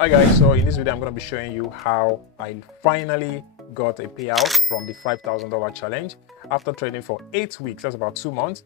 Hi guys, so in this video I'm going to be showing you how I finally got a payout from the $5,000 challenge after trading for 8 weeks. That's about 2 months.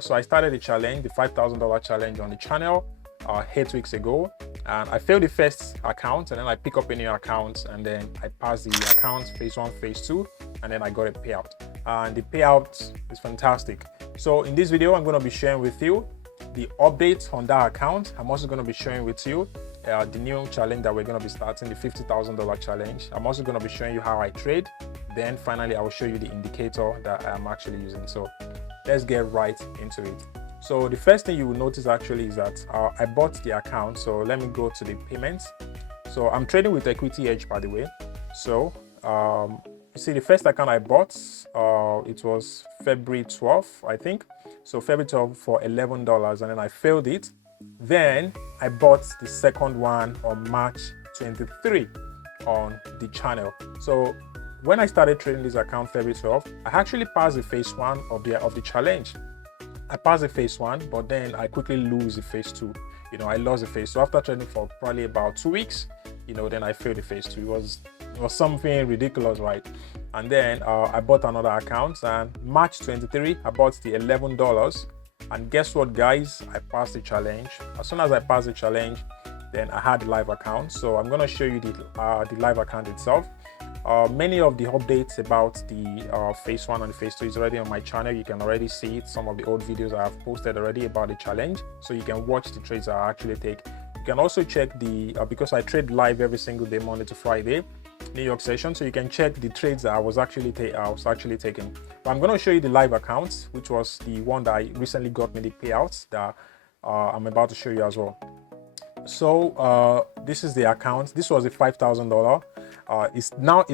So I started the challenge, the $5,000 challenge on the channel 8 weeks ago, and I failed the first account, and then I pick up a new account, and then I pass the account phase 1, phase 2, and then I got a payout, and the payout is fantastic. So in this video I'm going to be sharing with you the updates on that account. I'm also going to be sharing with you the new challenge that we're going to be starting, the $50,000 challenge. I'm also going to be showing you how I trade. Then finally I will show you the indicator that I'm actually using. So let's get right into it. So the first thing you will notice actually is that I bought the account. So let me go to the payments. So I'm trading with EquityEdge, by the way. So you see the first account I bought, it was February 12th, I think. So February 12th for $11, and then I failed it. Then I bought the second one on March 23 on the channel. So when I started trading this account February 12th, I actually passed the phase 1 of the challenge. I passed the phase 1, but then I quickly lose the phase 2. I lost the phase 2 after trading for probably about 2 weeks. Then I failed the phase 2. It was something ridiculous, right? And then I bought another account, and March 23 I bought the $11. And guess what, guys? I passed the challenge. As soon as I passed the challenge, then I had the live account. So I'm going to show you the live account itself. Many of the updates about the phase 1 and phase 2 is already on my channel. You can already see it. Some of the old videos I have posted already about the challenge, so you can watch the trades I actually take. You can also check because I trade live every single day, Monday to Friday, New York session, so you can check the trades that I was actually taking. But I'm going to show you the live account, which was the one that I recently got me the payouts that I'm about to show you as well. So this is the account. This was a $5,000. It's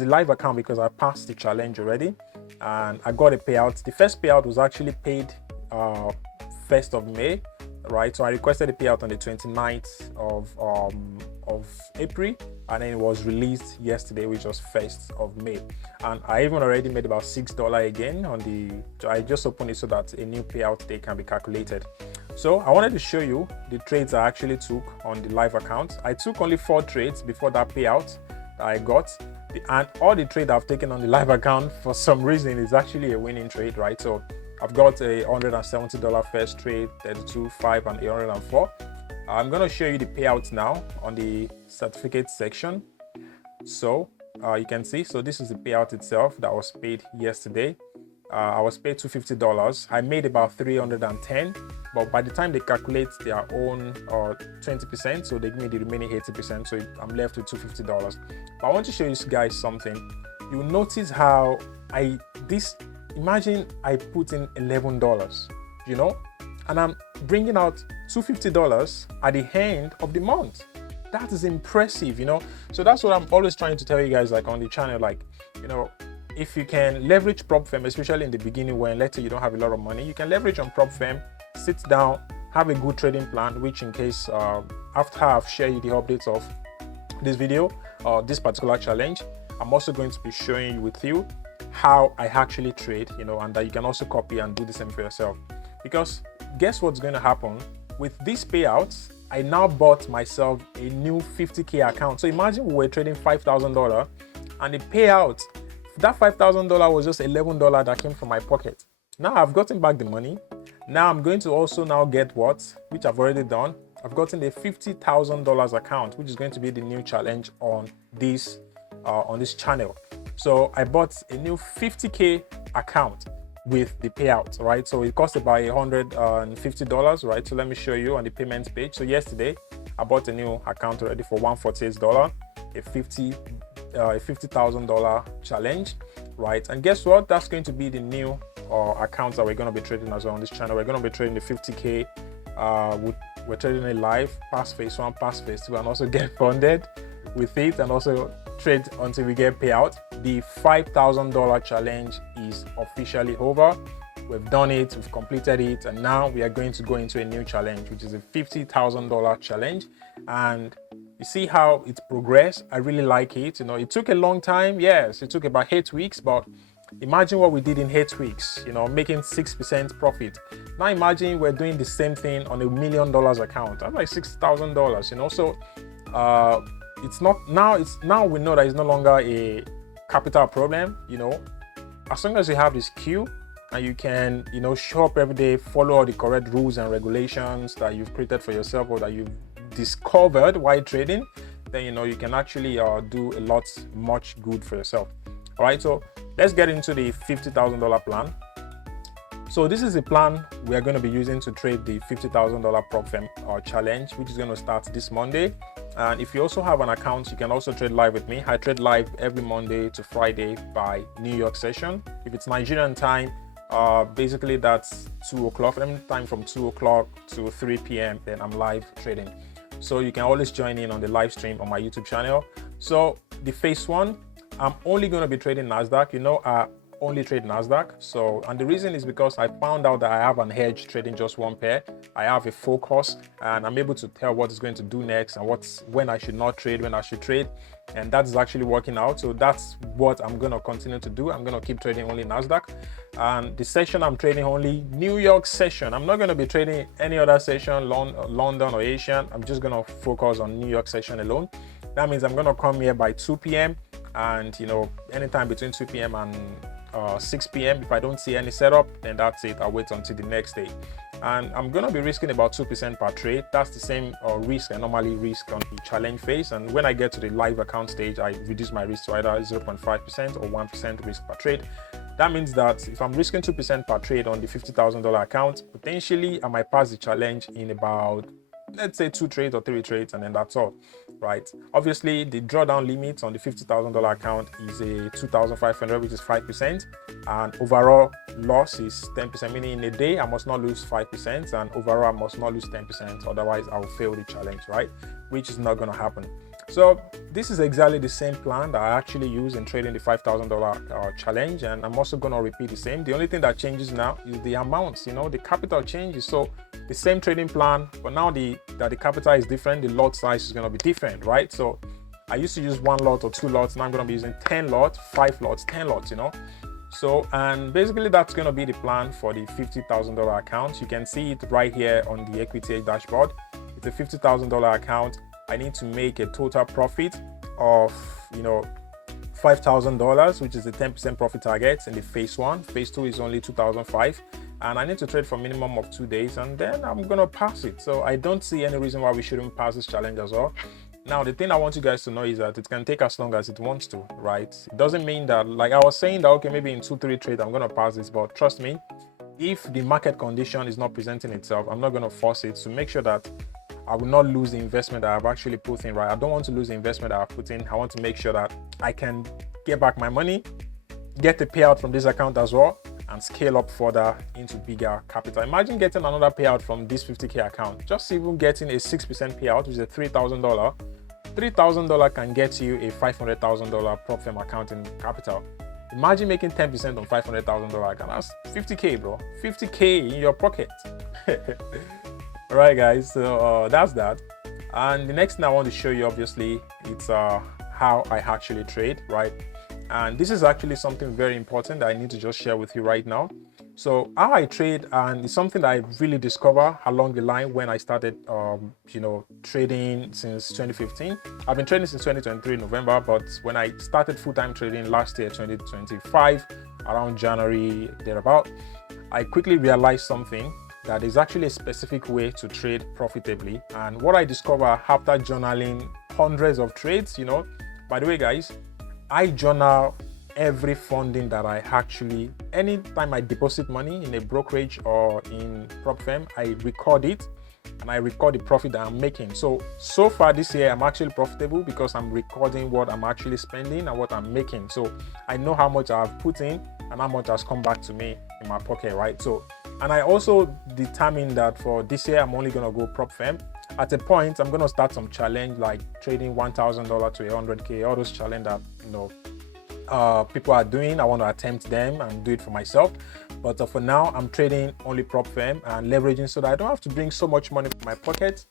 a live account because I passed the challenge already, and I got a payout. The first payout was actually paid 1st of May, right? So I requested a payout on the 29th of April, and then it was released yesterday, which was 1st of May. And I even already made about $6 again I just opened it so that a new payout day can be calculated. So I wanted to show you the trades I actually took on the live account. I took only 4 trades before that payout that I got, and all the trade I've taken on the live account for some reason is actually a winning trade, right? So I've got a $170 first trade, 32, 5, and 104. I'm going to show you the payouts now on the certificate section. So you can see, so this is the payout itself that was paid yesterday. I was paid $250. I made about $310, but by the time they calculate their own 20%, so they give me the remaining 80%, so I'm left with $250. But I want to show you guys something. You'll notice how imagine I put in $11, and I'm bringing out $250 at the end of the month. That is impressive, So that's what I'm always trying to tell you guys, like on the channel, if you can leverage prop firm, especially in the beginning when, let's say, you don't have a lot of money, you can leverage on prop firm, sit down, have a good trading plan, which in case after I've shared you the updates of this video or this particular challenge, I'm also going to be showing you with you how I actually trade, and that you can also copy and do the same for yourself. Because guess what's going to happen with these payouts? I now bought myself a new 50K account. So imagine we were trading $5,000, and the payout, that $5,000 was just $11 that came from my pocket. Now I've gotten back the money. Now I'm going to also now get which I've already done. I've gotten a $50,000 account, which is going to be the new challenge on this channel. So I bought a new 50K account with the payout, right? So it cost about $150, right? So let me show you on the payments page. So yesterday I bought a new account already for $148, a $50,000 challenge, right? And guess what? That's going to be the new accounts that we're going to be trading as well on this channel. We're going to be trading the 50K. We're trading it live, pass phase 1, pass phase 2, and also get funded with it, and also trade until we get payout. The $5,000 challenge is officially over. We've done it, we've completed it, and now we are going to go into a new challenge, which is a $50,000 challenge. And you see how it's progressed. I really like it. It took a long time. Yes, it took about 8 weeks, but imagine what we did in 8 weeks, making 6% profit. Now imagine we're doing the same thing on $1 million account. That's like $6,000, So it's not now. It's now we know that it's no longer a capital problem. You know, as long as you have this queue and you can, you know, show up every day, follow all the correct rules and regulations that you've created for yourself or that you've discovered while trading, then, you know, you can actually do a lot much good for yourself. All right, so let's get into the $50,000 plan. So this is the plan we are going to be using to trade the $50,000 prop firm challenge, which is going to start this Monday. And if you also have an account, you can also trade live with me. I trade live every Monday to Friday by New York session. If it's Nigerian time, basically that's 2 o'clock. Any time from 2 o'clock to 3 p.m. then I'm live trading. So you can always join in on the live stream on my YouTube channel. So the phase one, I'm only going to be trading NASDAQ. You know, I only trade NASDAQ. So, and the reason is because I found out that I have an edge trading just one pair. I have a focus and I'm able to tell what is going to do next and when I should not trade, when I should trade. And that's actually working out. So that's what I'm going to continue to do. I'm going to keep trading only NASDAQ. And the session I'm trading only New York session. I'm not going to be trading any other session, London or Asian. I'm just going to focus on New York session alone. That means I'm going to come here by 2 p.m. and, you know, anytime between 2 p.m. and 6 p.m. if I don't see any setup, then that's it. I'll wait until the next day. And I'm going to be risking about 2% per trade. That's the same risk I normally risk on the challenge phase. And when I get to the live account stage, I reduce my risk to either 0.5% or 1% risk per trade. That means that if I'm risking 2% per trade on the $50,000 account, potentially I might pass the challenge in about, let's say 2 trades or 3 trades, and then that's all, right? Obviously, the drawdown limit on the $50,000 account is a 2,500, which is 5%, and overall loss is 10%, meaning in a day I must not lose 5%, and overall I must not lose 10%, otherwise I will fail the challenge, right? Which is not going to happen. So this is exactly the same plan that I actually use in trading the $5,000 challenge, and I'm also going to repeat the same. The only thing that changes now is the amounts, you know, the capital changes. So the same trading plan, but now the capital is different, the lot size is going to be different, right? So I used to use 1 lot or 2 lots, now I'm going to be using 10 lots, 5 lots, 10 lots, you know. So, and basically that's going to be the plan for the $50,000 account. You can see it right here on the EquityEdge dashboard. It's a $50,000 account. I need to make a total profit of, you know, $5,000, which is the 10% profit target in the phase one. Phase two is only $2,500, and I need to trade for a minimum of 2 days, and then I'm gonna pass it. So I don't see any reason why we shouldn't pass this challenge as well. Now, the thing I want you guys to know is that it can take as long as it wants to, right? It doesn't mean that, like I was saying that, okay, maybe in 2-3 trades I'm gonna pass this, but trust me, if the market condition is not presenting itself, I'm not gonna force it to make sure that I will not lose the investment that I've actually put in, right? I don't want to lose the investment that I've put in. I want to make sure that I can get back my money, get the payout from this account as well, and scale up further into bigger capital. Imagine getting another payout from this 50K account. Just even getting a 6% payout, which is a $3,000. $3,000 can get you a $500,000 prop firm account in capital. Imagine making 10% on $500,000 account. That's 50K, bro. 50K in your pocket. All right, guys, so that's that. And the next thing I want to show you, obviously, it's how I actually trade, right? And this is actually something very important that I need to just share with you right now. So how I trade, and it's something that I really discovered along the line when I started, you know, trading since 2015. I've been trading since 2023 November, but when I started full-time trading last year, 2025, around January, thereabout, I quickly realized something, that is actually a specific way to trade profitably. And what I discovered after journaling hundreds of trades, you know, by the way, guys, I journal every funding that I actually, anytime I deposit money in a brokerage or in prop firm, I record it and I record the profit that I'm making. So far this year, I'm actually profitable because I'm recording what I'm actually spending and what I'm making. So I know how much I've put in and how much has come back to me in my pocket, right? So, and I also determined that for this year, I'm only going to go prop firm. At a point, I'm going to start some challenge like trading $1,000 to 100K, all those challenge that, you know, people are doing. I want to attempt them and do it for myself. But for now, I'm trading only prop firm and leveraging so that I don't have to bring so much money from my pocket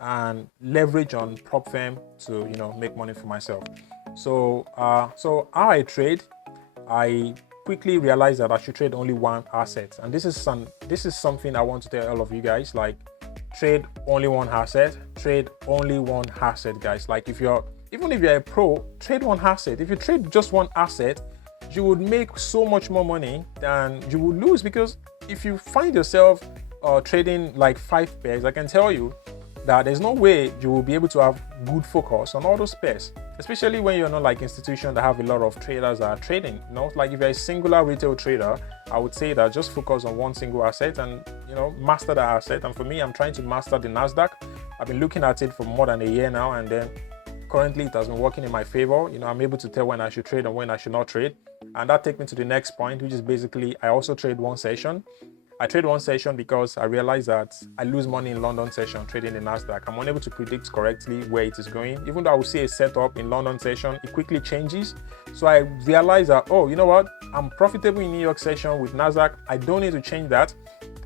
and leverage on prop firm to, you know, make money for myself. So, so how I trade, I quickly realized that I should trade only one asset, and this is something I want to tell all of you guys. Like, trade only one asset, guys. Like, if even if you're a pro, trade one asset. If you trade just one asset, you would make so much more money than you would lose, because if you find yourself trading like 5 pairs, I can tell you that there's no way you will be able to have good focus on all those pairs, especially when you're not like institutions that have a lot of traders that are trading. You know, like if you're a singular retail trader, I would say that just focus on one single asset and, you know, master that asset. And for me, I'm trying to master the Nasdaq. I've been looking at it for more than a year now, and then currently it has been working in my favor. You know, I'm able to tell when I should trade and when I should not trade. And that takes me to the next point, which is basically I also trade one session. I trade one session because I realize that I lose money in London session trading the Nasdaq. I'm unable to predict correctly where it is going. Even though I will see a setup in London session, it quickly changes. So I realize that, oh, you know what? I'm profitable in New York session with Nasdaq. I don't need to change that.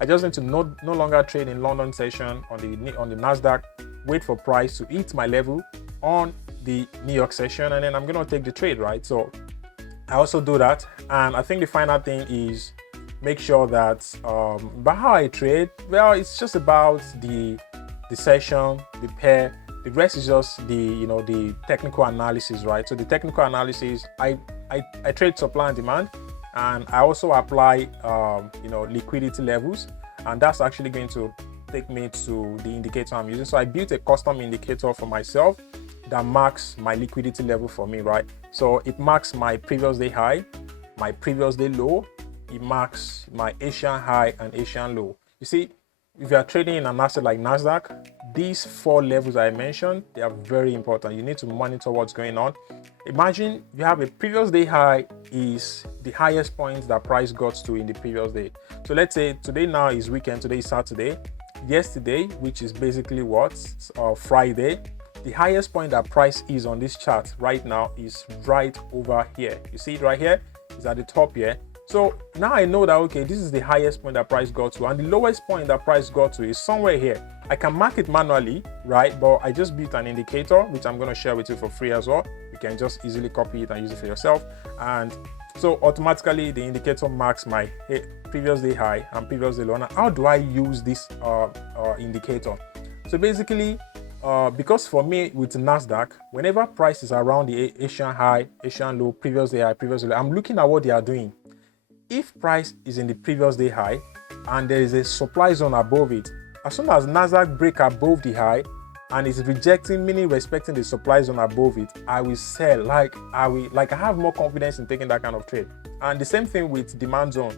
I just need to no longer trade in London session on the Nasdaq, wait for price to hit my level on the New York session, and then I'm going to take the trade, right? So I also do that. And I think the final thing is make sure that by how I trade, well, it's just about the session, the pair. The rest is just the technical analysis, right? So the technical analysis, I trade supply and demand, and I also apply liquidity levels, and that's actually going to take me to the indicator I'm using. So I built a custom indicator for myself that marks my liquidity level for me, right? So it marks my previous day high, my previous day low, it marks my Asian high and Asian low. You see, if you are trading in an asset like Nasdaq, these 4 levels I mentioned, they are very important. You need to monitor what's going on. Imagine you have a previous day high is the highest point that price got to in the previous day. So let's say today now is weekend, today is Saturday. Yesterday, which is basically Friday, the highest point that price is on this chart right now is right over here. You see it right here? It's at the top here. So now I know that, okay, this is the highest point that price got to, and the lowest point that price got to is somewhere here. I can mark it manually, right? But I just built an indicator, which I'm going to share with you for free as well. You can just easily copy it and use it for yourself. And so automatically the indicator marks my previous day high and previous day low. Now, how do I use this indicator? So basically, because for me with Nasdaq, whenever price is around the Asian high, Asian low, previous day high, previous day low, I'm looking at what they are doing. If price is in the previous day high and there is a supply zone above it, as soon as Nasdaq break above the high and is rejecting, meaning respecting the supply zone above it, I will sell. Like I have more confidence in taking that kind of trade. And the same thing with demand zone.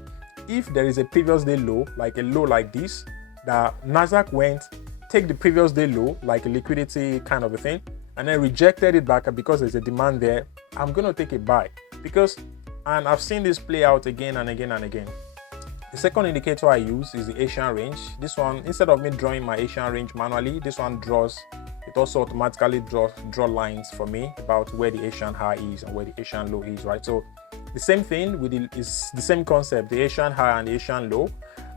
If there is a previous day low, like a low like this, that Nasdaq went, take the previous day low, like a liquidity kind of a thing, and then rejected it back because there's a demand there, I'm going to take a buy. And I've seen this play out again and again and again. The second indicator I use is the Asian range. This one, instead of me drawing my Asian range manually, this one it also automatically draw lines for me about where the Asian high is and where the Asian low is, right? So the same thing is the same concept, the Asian high and the Asian low.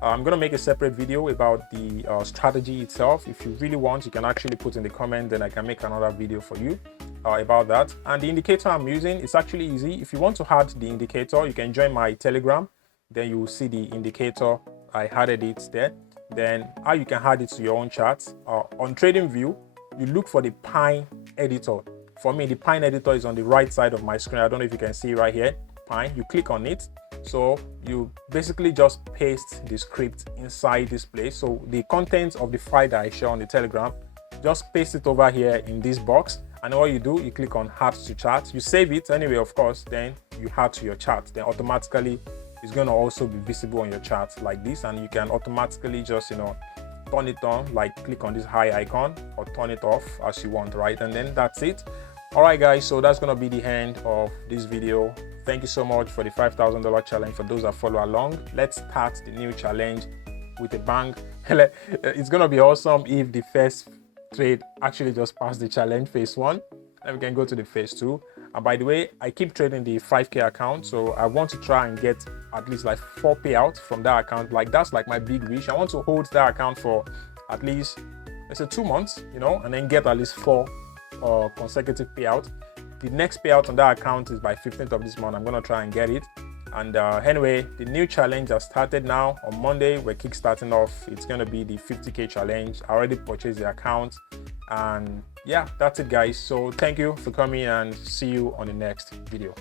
I'm going to make a separate video about the strategy itself. If you really want, you can actually put in the comment, then I can make another video for you about that. And the indicator I'm using, it's actually easy. If you want to add the indicator, you can join my Telegram. Then you will see the indicator. I added it there. Then how you can add it to your own chart. On TradingView, you look for the Pine editor. For me, the Pine editor is on the right side of my screen. I don't know if you can see right here. Pine, you click on it. So you basically just paste the script inside this place. So the contents of the file that I share on the Telegram, just paste it over here in this box. And all you do, you click on add to chart. You save it anyway, of course, then you add to your chart. Then automatically it's going to also be visible on your chart like this. And you can automatically just, turn it on, like click on this high icon, or turn it off as you want, right? And then that's it. All right, guys, so that's going to be the end of this video. Thank you so much for the $5,000 challenge. For those that follow along, let's start the new challenge with a bang. It's going to be awesome if the first trade actually just passed the challenge phase 1, then we can go to the phase 2. And by the way, I keep trading the 5K account, so I want to try and get at least like 4 payouts from that account. Like that's like my big wish. I want to hold that account for at least, let's say 2 months, and then get at least 4 consecutive payouts. The next payout on that account is by 15th of this month. I'm going to try and get it. And anyway, the new challenge has started now. On Monday, we're kickstarting off. It's going to be the 50K challenge. I already purchased the account, and yeah, that's it guys. So thank you for coming and see you on the next video.